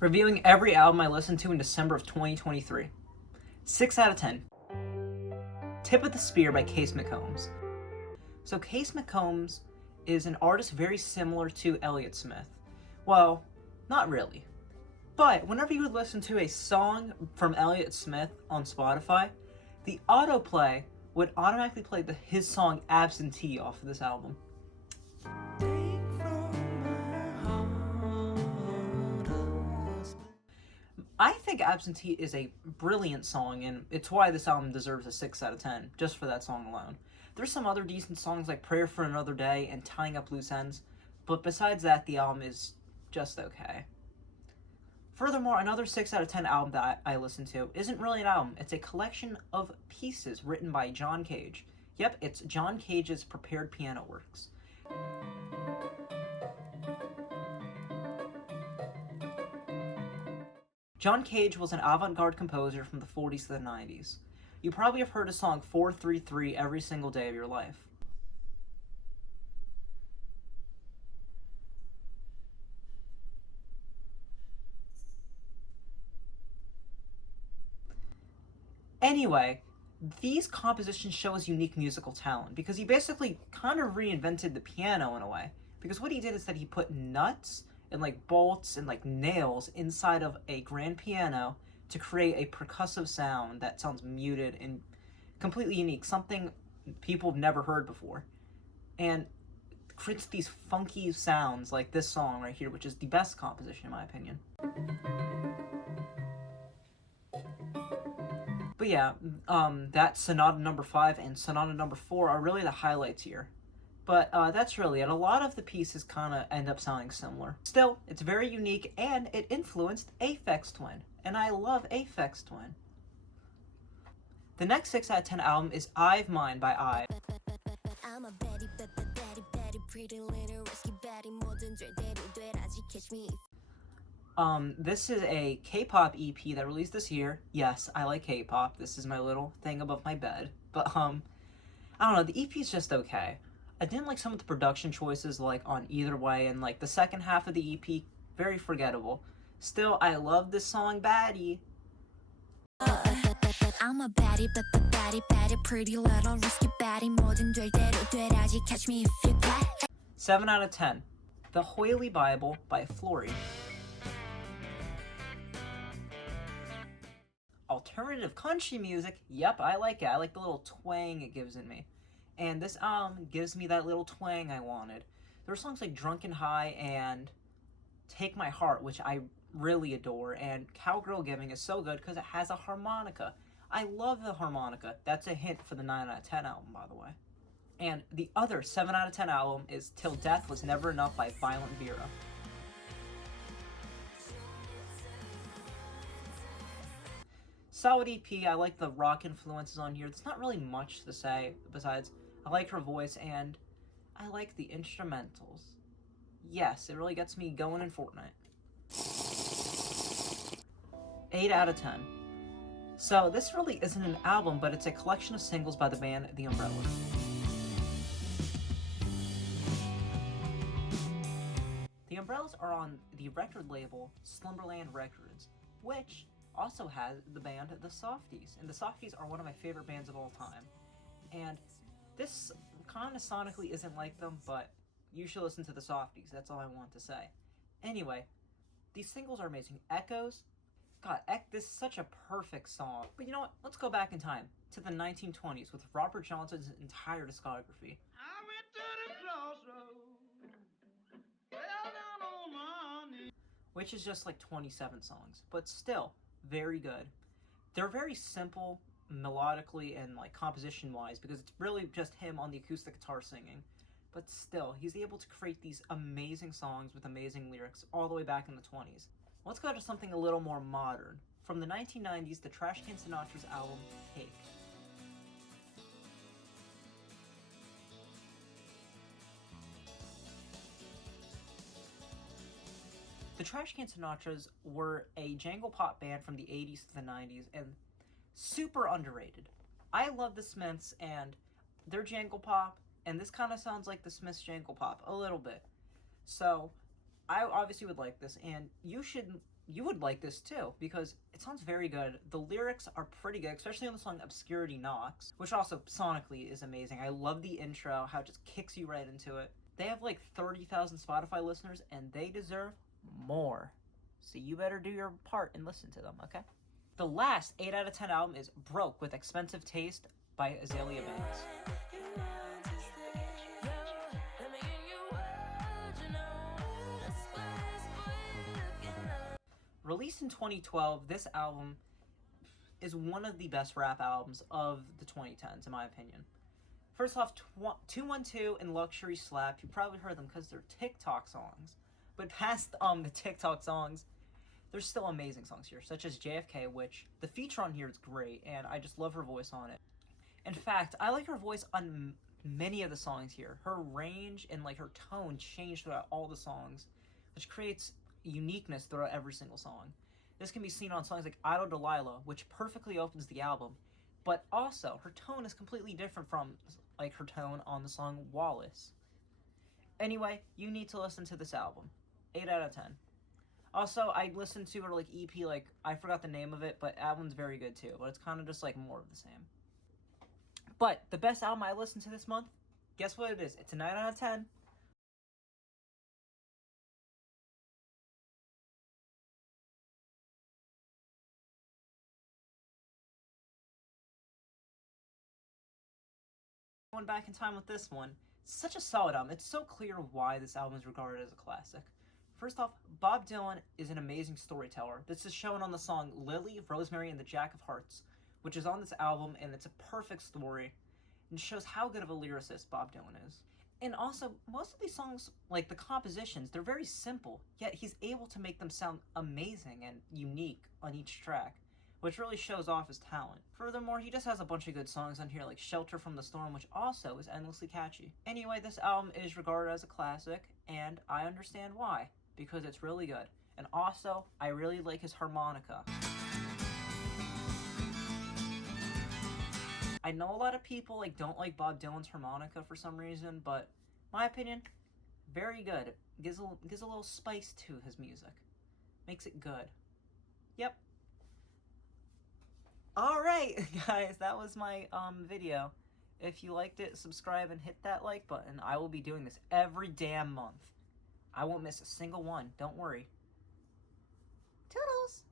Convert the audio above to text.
Reviewing every album I listened to in December of 2023. 6 out of 10. Tip of the Spear by Case McCombs. So Case McCombs is an artist very similar to Elliott Smith. Well, not really. But whenever you would listen to a song from Elliott Smith on Spotify, the autoplay would automatically play his song Absentee off of this album. I think Absentee is a brilliant song, and it's why this album deserves a 6 out of 10, just for that song alone. There's some other decent songs like Prayer for Another Day and Tying Up Loose Ends, but besides that, the album is just okay. Furthermore, another 6 out of 10 album that I listened to isn't really an album, it's a collection of pieces written by John Cage. Yep, it's John Cage's Prepared Piano Works. John Cage was an avant-garde composer from the 40s to the 90s. You probably have heard his song 433 every single day of your life. Anyway, these compositions show his unique musical talent because he basically kind of reinvented the piano in a way. Because what he did is that he put nuts and like bolts and like nails inside of a grand piano to create a percussive sound that sounds muted and completely unique, something people have never heard before. And creates these funky sounds like this song right here, which is the best composition in my opinion. But yeah, that Sonata number 5 and Sonata number 4 are really the highlights here. But that's really it. A lot of the pieces kind of end up sounding similar. Still, it's very unique, and it influenced Aphex Twin. And I love Aphex Twin. The next 6 out of 10 album is I've Mine by IVE. This is a K-pop EP that released this year. Yes, I like K-pop. This is my little thing above my bed. But, I don't know, the EP is just okay. I didn't like some of the production choices, like, on Either Way, and, like, the second half of the EP, very forgettable. Still, I love this song, Baddie. I'm a baddie, baddie, pretty little risky baddie. 뭐든 될 대로 되라지, catch me if you can. 7 out of 10. The Hoily Bible by Flory. Alternative country music, yep, I like it. I like the little twang it gives in me. And this album gives me that little twang I wanted. There are songs like Drunken High and Take My Heart, which I really adore, and Cowgirl Giving is so good because it has a harmonica. I love the harmonica. That's a hint for the 9 out of 10 album, by the way. And the other 7 out of 10 album is Till Death Was Never Enough by Violent Vera. Solid EP, I like the rock influences on here. There's not really much to say besides I like her voice and I like the instrumentals. Yes, it really gets me going in Fortnite. 8 out of 10. So this really isn't an album, but it's a collection of singles by the band The Umbrellas. The Umbrellas are on the record label Slumberland Records, which also has the band The Softies, and The Softies are one of my favorite bands of all time. And this kind of sonically isn't like them, but you should listen to The Softies, that's all I want to say. Anyway, these singles are amazing. Echoes, God, this is such a perfect song. But you know what, let's go back in time to the 1920s with Robert Johnson's entire discography. I went to the crossroads, fell down on my knees. Which is just like 27 songs, but still very good. They're very simple melodically and like composition wise because it's really just him on the acoustic guitar singing, but still he's able to create these amazing songs with amazing lyrics all the way back in the 20s. Let's go to something a little more modern. From the 1990s, the Trashcan Sinatra's album Cake. The Trashcan Sinatras were a jangle pop band from the 80s to the 90s and super underrated. I love the Smiths and their jangle pop, and this kind of sounds like the Smiths jangle pop a little bit. So I obviously would like this, and you should you would like this too, because it sounds very good. The lyrics are pretty good, especially on the song Obscurity Knocks, which also sonically is amazing. I love the intro, how it just kicks you right into it. They have like 30,000 Spotify listeners, and they deserve more. So you better do your part and listen to them, okay? The last 8 out of 10 album is Broke with Expensive Taste by Azalea Banks. Released in 2012, this album is one of the best rap albums of the 2010s, in my opinion. First off, 212 and Luxury Slap, you probably heard them because they're TikTok songs. But past the TikTok songs, there's still amazing songs here, such as JFK, which the feature on here is great, and I just love her voice on it. In fact, I like her voice on many of the songs here. Her range and like her tone change throughout all the songs, which creates uniqueness throughout every single song. This can be seen on songs like Idol Delilah, which perfectly opens the album, but also her tone is completely different from like her tone on the song Wallace. Anyway, you need to listen to this album. 8 out of 10. Also, I listened to her like EP, like I forgot the name of it, but that one's very good too, but it's kind of just like more of the same. But the best album I listened to this month, guess what it is? It's a 9 out of 10. Going back in time with this one, such a solid album. It's so clear why this album is regarded as a classic. First off, Bob Dylan is an amazing storyteller. This is shown on the song Lily, Rosemary, and the Jack of Hearts, which is on this album, and it's a perfect story, and shows how good of a lyricist Bob Dylan is. And also, most of these songs, like the compositions, they're very simple, yet he's able to make them sound amazing and unique on each track, which really shows off his talent. Furthermore, he just has a bunch of good songs on here like Shelter from the Storm, which also is endlessly catchy. Anyway, this album is regarded as a classic, and I understand why, because it's really good. And also, I really like his harmonica. I know a lot of people like don't like Bob Dylan's harmonica for some reason, but my opinion, very good. It gives a little spice to his music. Makes it good. Yep. Alright, guys, that was my video. If you liked it, subscribe and hit that like button. I will be doing this every damn month. I won't miss a single one. Don't worry. Toodles!